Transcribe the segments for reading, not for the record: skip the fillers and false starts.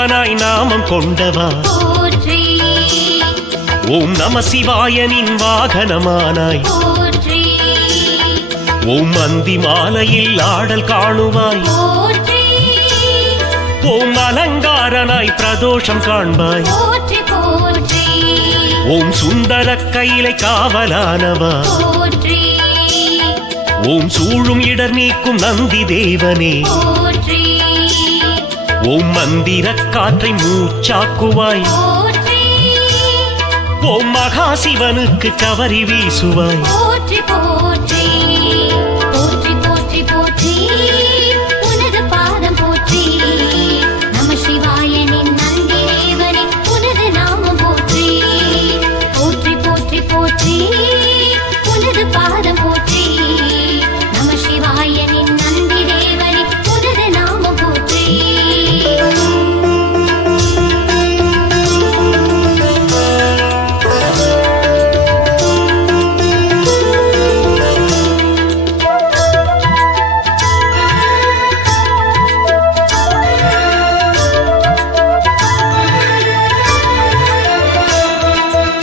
என்பவனாய் நாமம் கொண்டவா போற்றி ஓம் நம சிவாயனின் வாகனமானாய் போற்றி ஓம் அந்தி மாலையில் ஆடல் காணுவாய் போற்றி ஓம் அலங்காரனாய் பிரதோஷம் காண்பாய் போற்றி போற்றி ஓம் சுந்தர கையிலை காவலானவா போற்றி ஓம் சூழும் இடர் நீக்கும் நந்தி தேவனே போற்றி ஓம் மந்திர காற்றை மூச்சாக்குவாய் போற்றி ஓம் மகாசிவனுக்கு கவரி வீசுவாய் போற்றி போற்றி போற்றி போற்றி போற்றி உனது பாதம் போற்றி நம சிவாயனின் நந்தி தேவனே உனது நாமம் போற்றி போற்றி போற்றி போற்றி உனது பாதம் போற்றி நம சிவாயனின் நந்தி தேவனே உனது நாமம் போற்றி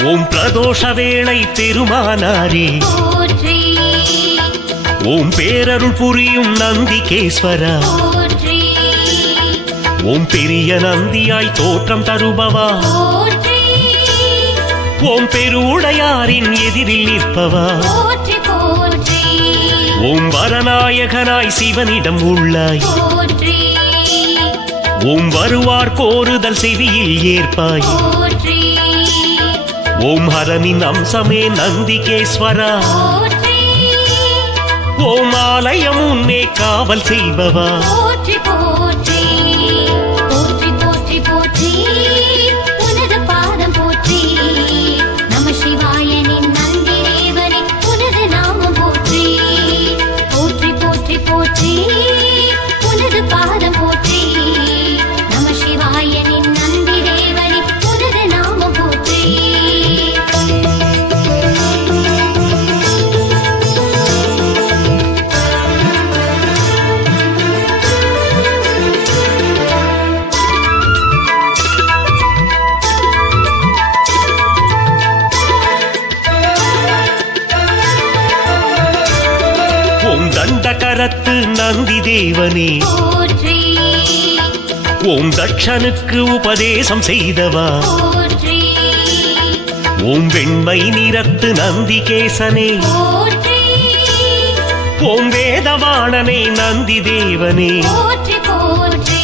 ஓம் பிரதோஷ வேளை பெருமானாரே போற்றி ஓம் பேரருள் புரியும் நந்திகேஸ்வரா போற்றி ஓம் பெரிய நந்தியாய் தோற்றம் தருபவா போற்றி ஓம் பெருவுடையாரின் எதிரில் நிற்பவா போற்றி போற்றி ஓம் வரநாயகனாய் சிவனிடம் உள்ளாய் போற்றி ஓம் வருவார் கோருதல் செவியில் ஏற்பாய் போற்றி ஓம் ஹரனின் அம்சமே நந்திகேஸ்வரா போற்றி ஓம் ஆலயம் உன்னே காவல் செய்பவா போற்றி போற்றி போற்றி போற்றி போற்றி உனது பாதம் போற்றி நம சிவாயனின் நந்தி தேவனே உனது நாமம் போற்றி போற்றி போற்றி போற்றி உனது பாதம் போற்றி நம சிவாயனின் நந்தி தேவனே உனது நாமம் போற்றி ஓம் தண்டகரத்து நந்தி தேவனே போற்றி ஓம் தட்சனுக்கு உபதேசம் செய்தவா போற்றி ஓம் வெண்மை நிறத்து நந்திகேசனே போற்றி ஓம் வேதவாணனே நந்தி தேவனே போற்றி போற்றி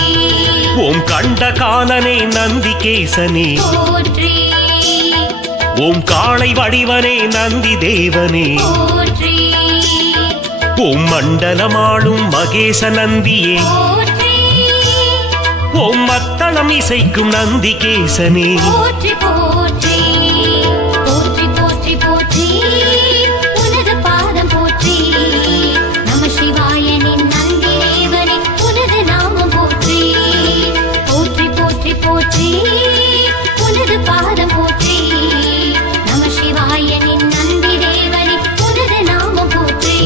ஓம் கண்டகாலனே நந்திகேசனே போற்றி ஓம் காளை வடிவனே நந்தி தேவனே போற்றி ஓம் மண்டலமாளும் மகேச நந்தியே போற்றி ஓம் மத்தளம் இசைக்கும் நந்திகேசனே போற்றி போற்றி போற்றி போற்றி போற்றி உனது பாதம் போற்றி நம சிவாயனின் நந்தி தேவனே உனது நாமம் போற்றி போற்றி போற்றி போற்றி உனது பாதம் போற்றி நம சிவாயனின் நந்தி தேவனே உனது நாமம் போற்றி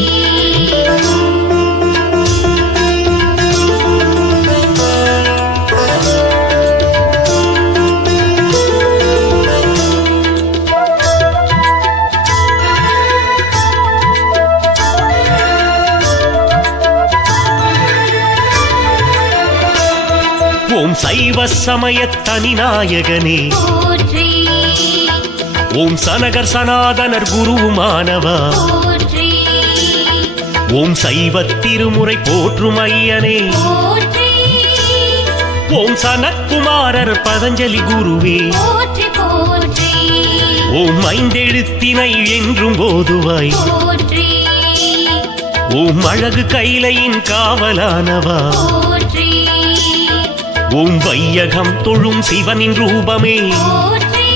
ஓம் சைவ சமய தனிநாயகனே போற்றி ஓம் சனகர் சனாதனர் குருவுமானவா போற்றி ஓம் சைவ திருமுறை போற்றும் ஐயனே போற்றி ஓம் சனத்குமாரர் பதஞ்சலி குருவே போற்றி போற்றி ஓம் ஐந்தெழுத்தினை என்றும் போதுவாய் போற்றி ஓம் அழகு கைலையின் காவலானவா போற்றி ஓம் வையகம் தொழும் சிவனின் ரூபமே போற்றி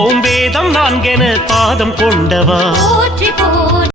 ஓம் வேதம் நான்கென பாதம் கொண்டவா போற்றி போற்றி